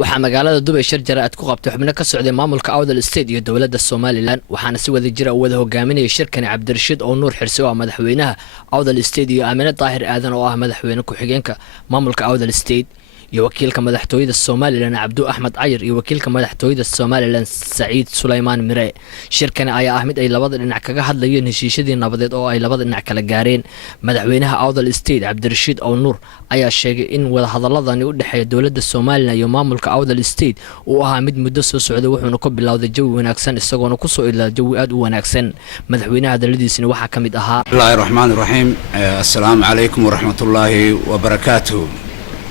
waxaa magaalada Dubai shir jaraa'id ku qabtay xubno ka socday maamulka Awdal State iyo dawladda Somaliland waxaana si wada jir ah wada hogaaminayay shirkani Cabdirashiid oo Nuur Xirsi oo madaxweynaha Awdal State iyo Aamina Daahir Aadan oo ah madaxweyne ku xigeenka maamulka Awdal State iyo wakiilka madaxtooyada Somaliland Abdu Ahmed Cayir iyo wakiilka madaxtooyada Somaliland Saciid Suleymaan Mire shirkani ayaa ah mid ay labada dhinac kaga hadlayeen heshiisyadii nabadeed oo ay labada dhinac kala gaareen madaxweynaha Awdal State Cabdirashiid oo Nuur ayaa sheegay in wada hadaladani u dhaxeeya dawladda Somaliland iyo maamulka Awdal State uu ahaa mid muddo soo socday wuxuuna ku bilowday jawi wanaagsan isagoona ku soo ilaa jawi aad u wanaagsan madaxweynaha daladiisina waxa kamid ahaa Bismillahir Rahmaanir Rahiim Assalaamu alaykum wa rahmatullahi wa barakaatuh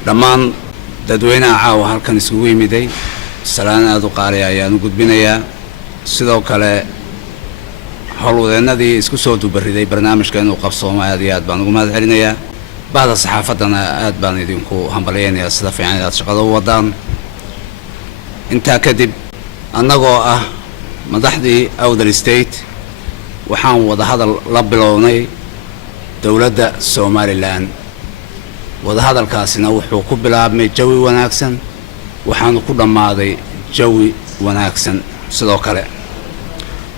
dhamaan dadweynaha caawa halkan isugu yimiday salaan aad u qaali ayaan gudbinayaa sidoo kale howlwadeenadii isku soo dubariday barnaamijkan uu qabsoomay aad iyo aad baan ugu mahad celinayaa baada saxaafadana aad baan idinku hambalyeynaya sida fiican aad shaqada u wadaan inta kadib annagoo ah madaxdii Awdal State waxaan wada hadal la bilownay dawladda Somaliland wada hadalkaasina wuxuu ku bilaabmay jawi wanaagsan waxaanu ku dhamaaday jawi wanaagsan sidoo kale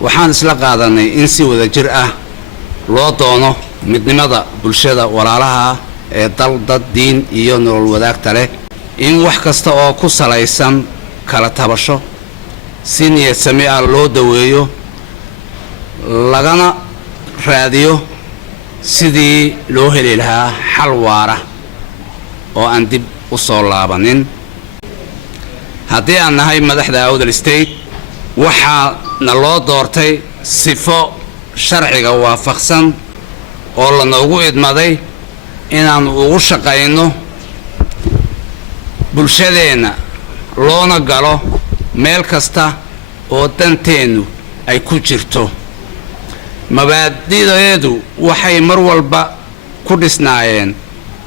waxaan isla qaadanay in si wada jir ah loo doono midnimada bulshada walaalaha ee dad diin iyo nolol wadaagta leh in wax kasta oo ku salaysan kala tabasho si niyad sami ah loo daweeyo lagana raadiyo sidii loo heli lahaa xal waara oo aan dib u soo laabanin haddii aan nahay madaxda Awdal State waxaa naloo doortay sifo sharciga waafaqsan oo la noogu idmaday inaan ugu shaqayno bulshadeena loona galo meel kasta oo danteenu ay ku jirto mabaadi'deedu waxay mar walba ku dhisnaayeen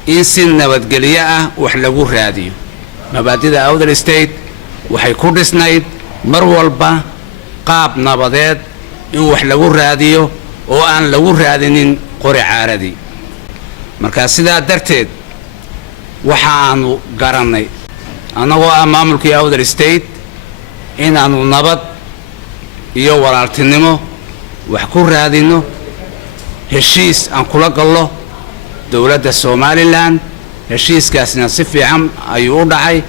in si nabadgelyo ah wax lagu raadiyo mabaadida Awdal State waxay ku dhisnayd mar walba qaab nabadeed in wax lagu raadiyo oo aan lagu raadinin qori caaradii marka sidaa darteed waxaanu garanay anagoo ah maamulkii Awdal State inaanu nabad iyo walaaltinimo wax ku raadino heshiis aan kula galno dawladda Somaliland heshiiskaasina si fiican ayuu u dhacay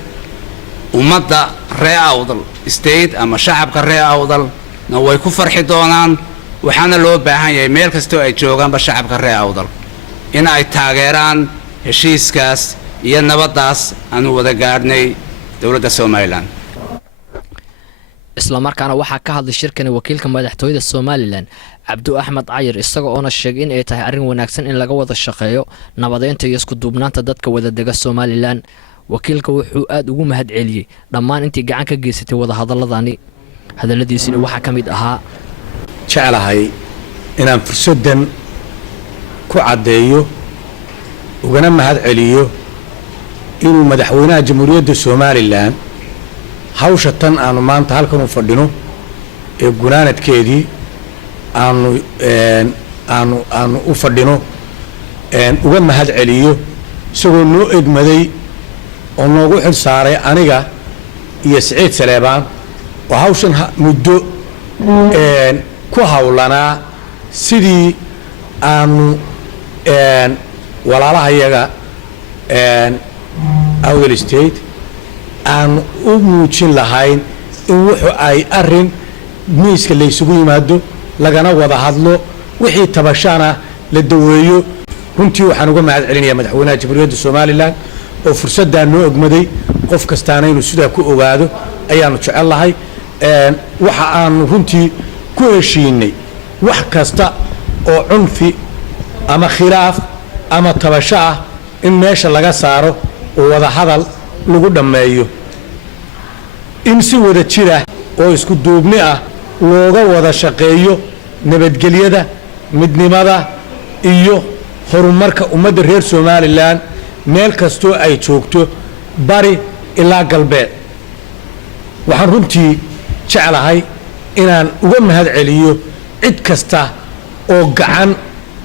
ummadda reer Awdal State ama shacabka reer Awdal na way ku farxi doonaan waxaana loo baahan yahay meel kasta oo ay joogaan shacabka reer Awdal in ay taageeraan heshiiskaas iyo nabadaas aanu wada gaarnay dawladda Somaliland isla markaana waxa ka hadlay shirkani wakiilka madaxtooyada Somaliland Abdu Ahmed Cayir isagoo oo sheegay in ay tahay arrin wanaagsan in laga wada shaqeeyo nabadeynta iyo isku duubnaanta dadka wada dega Somaliland wakiilka wuxuu aad ugu mahad celiyay dhammaan intii gacan ka geysatay wada hadaladani hadaladiisina waxa kamid ahaa jecelahay inaan fursadan ku cadeeyo ugana mahad celiyo inuu madaxweynaha jamhuuriyadda Somaliland hawsha tan aanu maanta halkan u fadhino ee gunaanadkeedii aanu u fadhino uga mahad celiyo isagoo noo egmaday oo noogu xil saaray aniga iyo Saciid Saleebaan oo hawshan muddo ku hawlanaa sidii aanu walaalahayaga Awdal State aan u muujin lahayn in wuxuu ay arrin miiska la isugu yimaado lagana wada hadlo wixii tabashana la daweeyo runtii waxaan uga mahad celinayaa madaxweynaha jamhuuriyadda Somaliland oo fursadda noo ogmaday qof kastaana inuu sidaa ku ogaado ayaanu jecel lahay waxa aan runtii ku heshiinay wax kasta oo cunfi ama khilaaf ama tabasho ah in meesha laga saaro oo wada hadal lagu dhameeyo in si wada jira oo isku duubni ah looga wada shaqeeyo nabadgelyada midnimada iyo horumarka ummadda reer Somaliland meel kasto ay joogto bari ilaa galbeed waxaan runtii jecelahay inaan uga mahad celiyo cid kasta oo gacan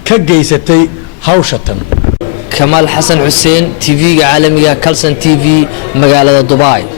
ka geysatay hawsha tan Kamal Xasan Xuseen TV-ga caalamiga Kalsan TV magaalada Dubai